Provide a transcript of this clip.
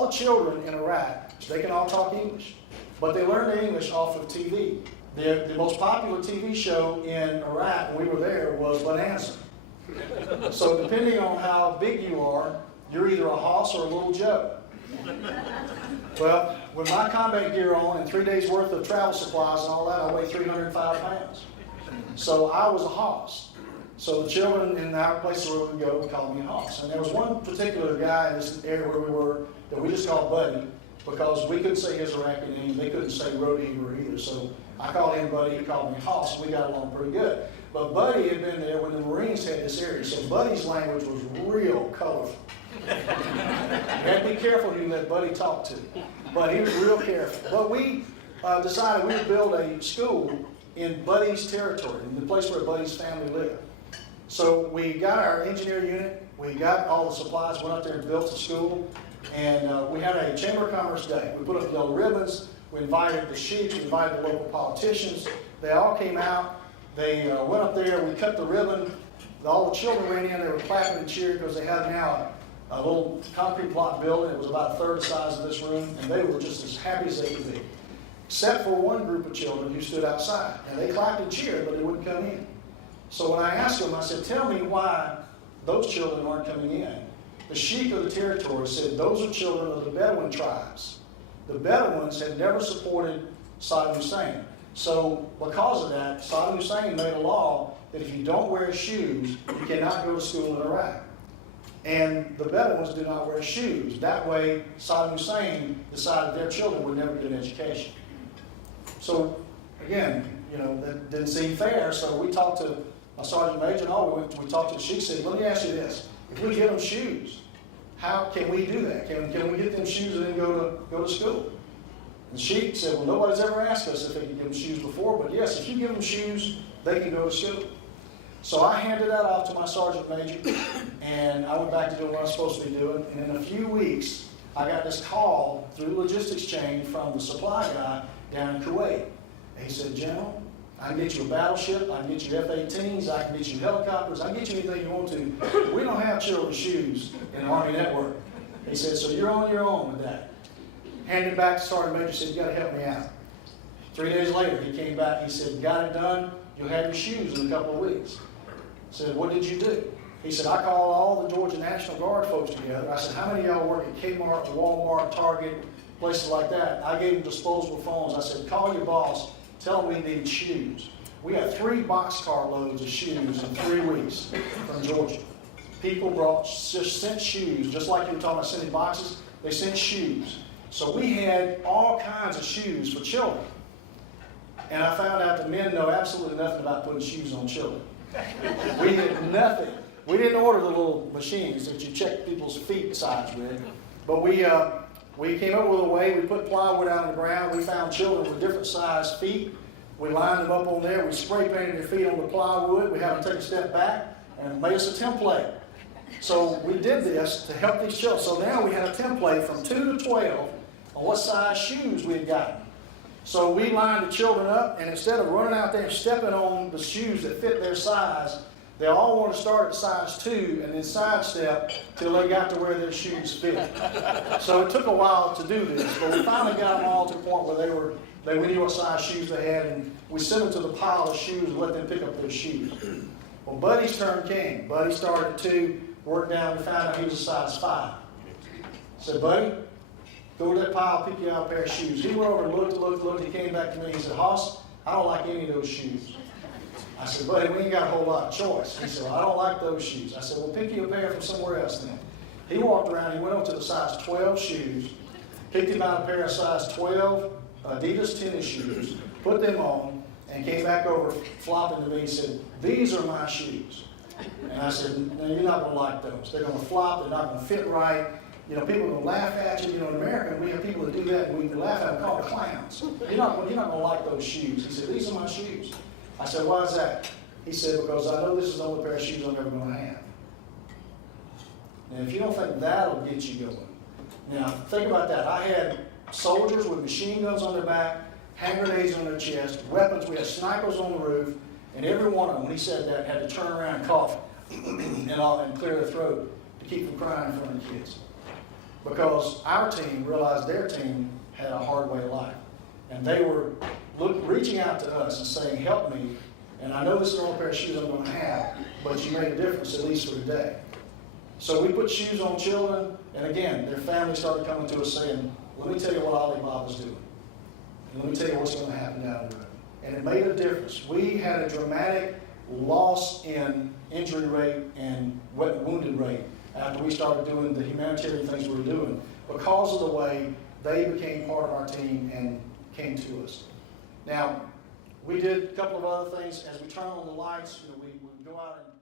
all the children in Iraq, they can all talk English, but they learn their English off of TV. The most popular TV show in Iraq when we were there was Bonanza. So depending on how big you are, you're either a Hoss or a Little Joe. Well, with my combat gear on and 3 days worth of travel supplies and all that, I weighed 305 pounds. So I was a Hoss. So the children in our place where we go called me a Hoss. And there was one particular guy in this area where we were that we just called Buddy, because we couldn't say his Iraqi name, they couldn't say Rodeheaver either. So I called him Buddy, he called me Hoss, and we got along pretty good. But Buddy had been there when the Marines had this area, so Buddy's language was real colorful. You had to be careful who you let Buddy talk to, but he was real careful. But we decided we would build a school in Buddy's territory, in the place where Buddy's family lived. So we got our engineer unit, we got all the supplies, went up there and built a school, and we had a Chamber of Commerce day. We put up yellow ribbons, we invited the sheiks, we invited the local politicians. They all came out, they went up there, we cut the ribbon, all the children ran in, they were clapping and cheering because they had now a little concrete block building. It was about a third the size of this room, and they were just as happy as they could be. Except for one group of children who stood outside, and they clapped and cheered, but they wouldn't come in. So when I asked them, I said, tell me why those children aren't coming in. The sheik of the territory said, those are children of the Bedouin tribes. The Bedouins had never supported Saddam Hussein. So because of that, Saddam Hussein made a law that if you don't wear shoes, you cannot go to school in Iraq. And the Bedouins do not wear shoes. That way, Saddam Hussein decided their children would never get an education. So again, you know, that didn't seem fair, so we talked to my sergeant major and all, we talked to the sheik, said, let me ask you this, if we give them shoes, how can we do that? Can we get them shoes and then go to school? And the sheik said, well, nobody's ever asked us if they can give them shoes before, but yes, if you give them shoes, they can go to school. So I handed that off to my sergeant major, and I went back to doing what I was supposed to be doing, and in a few weeks, I got this call through the logistics chain from the supply guy down in Kuwait. And he said, General, I can get you a battleship, I can get you F-18s, I can get you helicopters, I can get you anything you want to. We don't have children's shoes in the Army network. He said, so you're on your own with that. Handed it back to Sergeant Major, said, you got to help me out. 3 days later, he came back, he said, got it done, you'll have your shoes in a couple of weeks. I said, what did you do? He said, I called all the Georgia National Guard folks together. I said, how many of y'all work at K-mart, Walmart, Target, places like that? I gave them disposable phones. I said, call your boss, tell him we need shoes. We had 3 boxcar loads of shoes in 3 weeks from Georgia. People just sent shoes, just like you were talking about sending boxes, they sent shoes. So we had all kinds of shoes for children. And I found out that men know absolutely nothing about putting shoes on children. We did nothing. We didn't order the little machines that you check people's feet size with, but we came up with a way. We put plywood out on the ground. We found children with different sized feet. We lined them up on there. We spray painted their feet on the plywood. We had them take a step back and made us a template. So we did this to help these children. So now we had a template from 2 to 12 on what size shoes we had gotten. So we lined the children up, and instead of running out there and stepping on the shoes that fit their size, they all want to start at size 2 and then sidestep till they got to where their shoes fit. So it took a while to do this, but we finally got them all to the point where we knew what size shoes they had, and we sent them to the pile of shoes and let them pick up their shoes. Well, Buddy's turn came. Buddy started at 2, worked down, we found out he was a size 5. I said, Buddy, go to that pile, pick you out a pair of shoes. He went over and looked, he came back to me, he said, Hoss, I don't like any of those shoes. I said, Buddy, we ain't got a whole lot of choice. He said, well, I don't like those shoes. I said, well, pick you a pair from somewhere else then. He walked around, he went up to the size 12 shoes, picked him out a pair of size 12 Adidas tennis shoes, put them on, and came back over flopping to me and said, these are my shoes. And I said, no, you're not going to like those. They're going to flop, they're not going to fit right. You know, people are going to laugh at you. You know, in America, we have people that do that, and we laugh at them, call them clowns. You're not going to like those shoes. He said, these are my shoes. I said, why is that? He said, because I know this is the only pair of shoes I'm ever going to have. Now, if you don't think that'll get you going. Now, think about that. I had soldiers with machine guns on their back, hand grenades on their chest, weapons. We had snipers on the roof, and every one of them, when he said that, had to turn around and cough and clear their throat to keep from crying in front of the kids. because our team realized their team had a hard way of life. And they were reaching out to us and saying, help me, and I know this is the only pair of shoes I'm going to have, but you made a difference at least for today. So we put shoes on children, and again, their family started coming to us saying, let me tell you what Alibaba's doing. And let me tell you what's going to happen down the road. And it made a difference. We had a dramatic loss in injury rate and wounded rate after we started doing the humanitarian things we were doing because of the way they became part of our team and came to us. Now, we did a couple of other things. As we turn on the lights, we would go out and